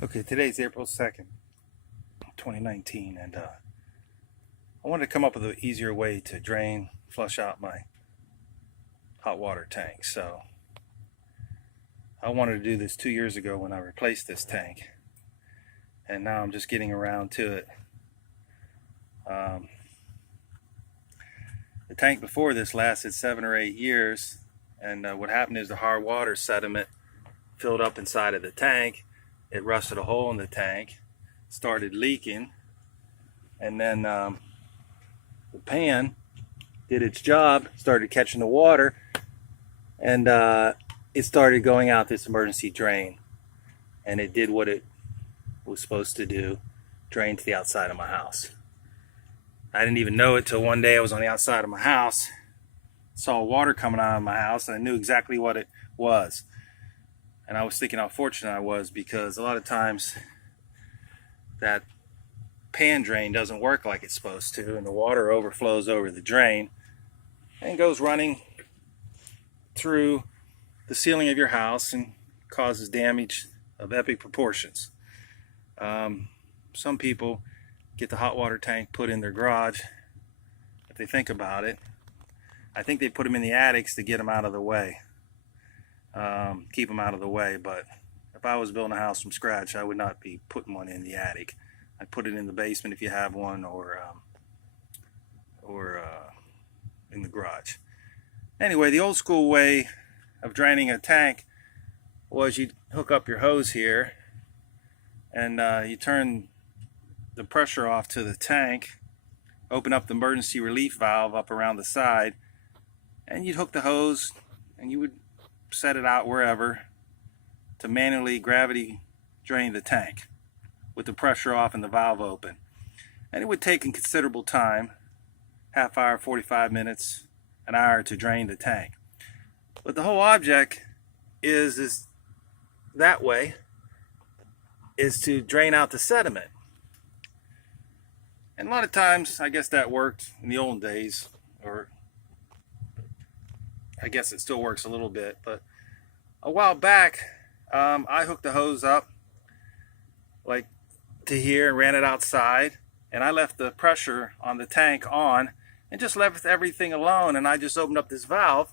Okay, today's April 2nd, 2019, and I wanted to come up with an easier way to drain, flush out my hot water tank. So I wanted to do this 2 years ago when I replaced this tank, and now I'm just getting around to it. The tank before this lasted 7 or 8 years, and what happened is the hard water sediment filled up inside of the tank. It rusted a hole in the tank, started leaking, and then the pan did its job, started catching the water, and it started going out this emergency drain, and it did what it was supposed to do, drain to the outside of my house. I didn't even know it till one day I was on the outside of my house, saw water coming out of my house, and I knew exactly what it was. And I was thinking how fortunate I was, because a lot of times that pan drain doesn't work like it's supposed to, and the water overflows over the drain and goes running through the ceiling of your house and causes damage of epic proportions. Some people get the hot water tank put in their garage. If they think about it, I think they put them in the attics to get them out of the way. Keep them out of the way. But if I was building a house from scratch, I would not be putting one in the attic. I'd put it in the basement if you have one, or in the garage. Anyway, the old school way of draining a tank was you'd hook up your hose here, and you turn the pressure off to the tank, open up the emergency relief valve up around the side, and you'd hook the hose, and you would set it out wherever to manually gravity drain the tank with the pressure off and the valve open. And it would take a considerable time, half hour, 45 minutes, an hour, to drain the tank. But the whole object is that way, is to drain out the sediment. And a lot of times, I guess that worked in the old days, or I guess it still works a little bit. But a while back, I hooked the hose up like to here and ran it outside, and I left the pressure on the tank on and just left everything alone. And I just opened up this valve,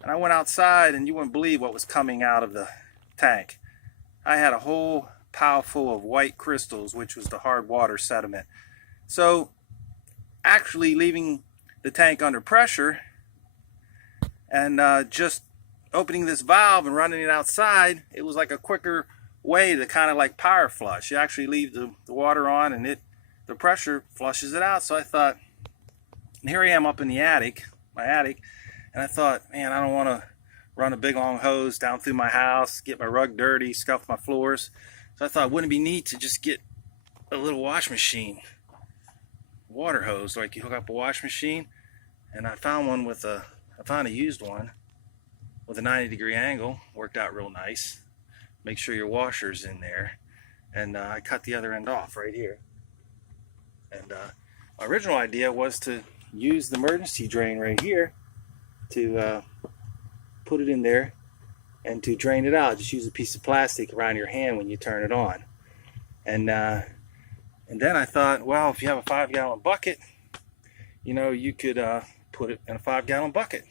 and I went outside, and you wouldn't believe what was coming out of the tank. I had a whole pile full of white crystals, which was the hard water sediment. So actually leaving the tank under pressure and just opening this valve and running it outside, it was like a quicker way to kind of like power flush. You actually leave the water on, and the pressure flushes it out. So I thought, and here I am up in the attic, my attic, and I thought, man, I don't want to run a big long hose down through my house, get my rug dirty, scuff my floors. So I thought, wouldn't it be neat to just get a little wash machine water hose, like you hook up a wash machine. And I found one I found a used one with a 90-degree angle, worked out real nice. Make sure your washer's in there. And I cut the other end off right here. And my original idea was to use the emergency drain right here to put it in there and to drain it out. Just use a piece of plastic around your hand when you turn it on. And then I thought, well, if you have a 5-gallon bucket, you could put it in a 5-gallon bucket.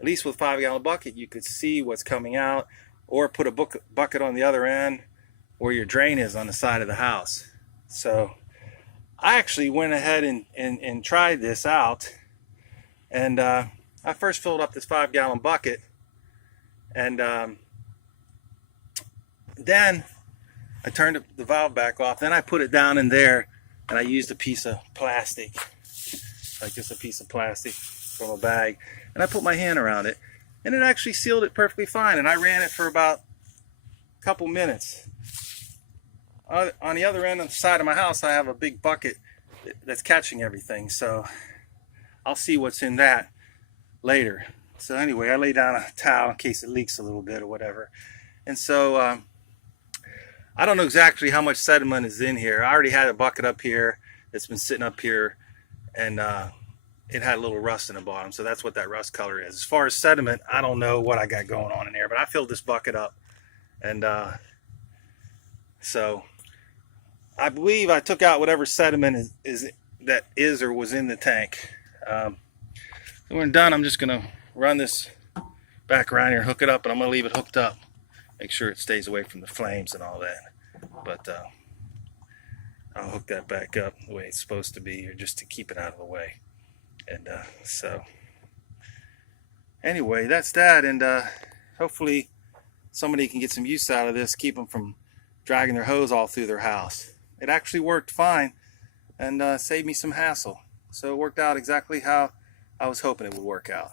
At least with a 5-gallon bucket, you could see what's coming out, or put a bucket on the other end where your drain is on the side of the house. So I actually went ahead and tried this out. And I first filled up this 5-gallon bucket, and then I turned the valve back off. Then I put it down in there, and I used a piece of plastic, like just a piece of plastic from a bag, and I put my hand around it, and it actually sealed it perfectly fine. And I ran it for about a couple minutes. On the other end of the side of my house, I have a big bucket that's catching everything, so I'll see what's in that later. So anyway, I lay down a towel in case it leaks a little bit or whatever. And so I don't know exactly how much sediment is in here. I already had a bucket up here that's been sitting up here, and it had a little rust in the bottom, so that's what that rust color is. As far as sediment, I don't know what I got going on in there, but I filled this bucket up, and So I believe I took out whatever sediment that is or was in the tank. When we're done, I'm just gonna run this back around here, hook it up, and I'm gonna leave it hooked up. Make sure it stays away from the flames and all that. But I'll hook that back up the way it's supposed to be, or just to keep it out of the way. And so anyway, that's that. And hopefully somebody can get some use out of this, keep them from dragging their hose all through their house. It actually worked fine and saved me some hassle. So it worked out exactly how I was hoping it would work out.